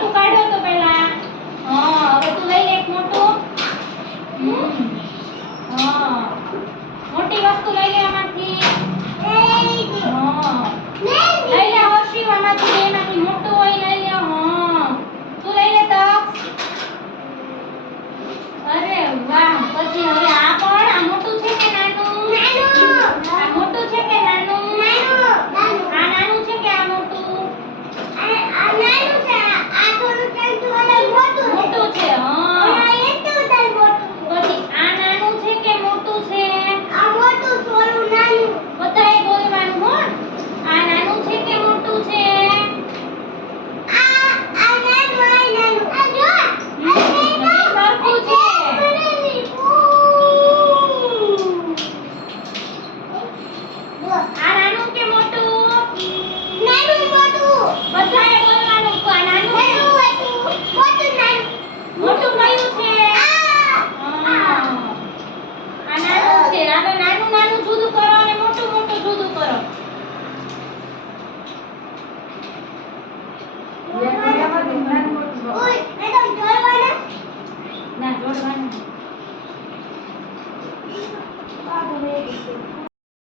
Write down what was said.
મોટું કાઢો તો પહેલા. હા હવે તું લઈ લે એક મોટું. હા મોટી વસ્તુ લઈ લે આમાંથી. હા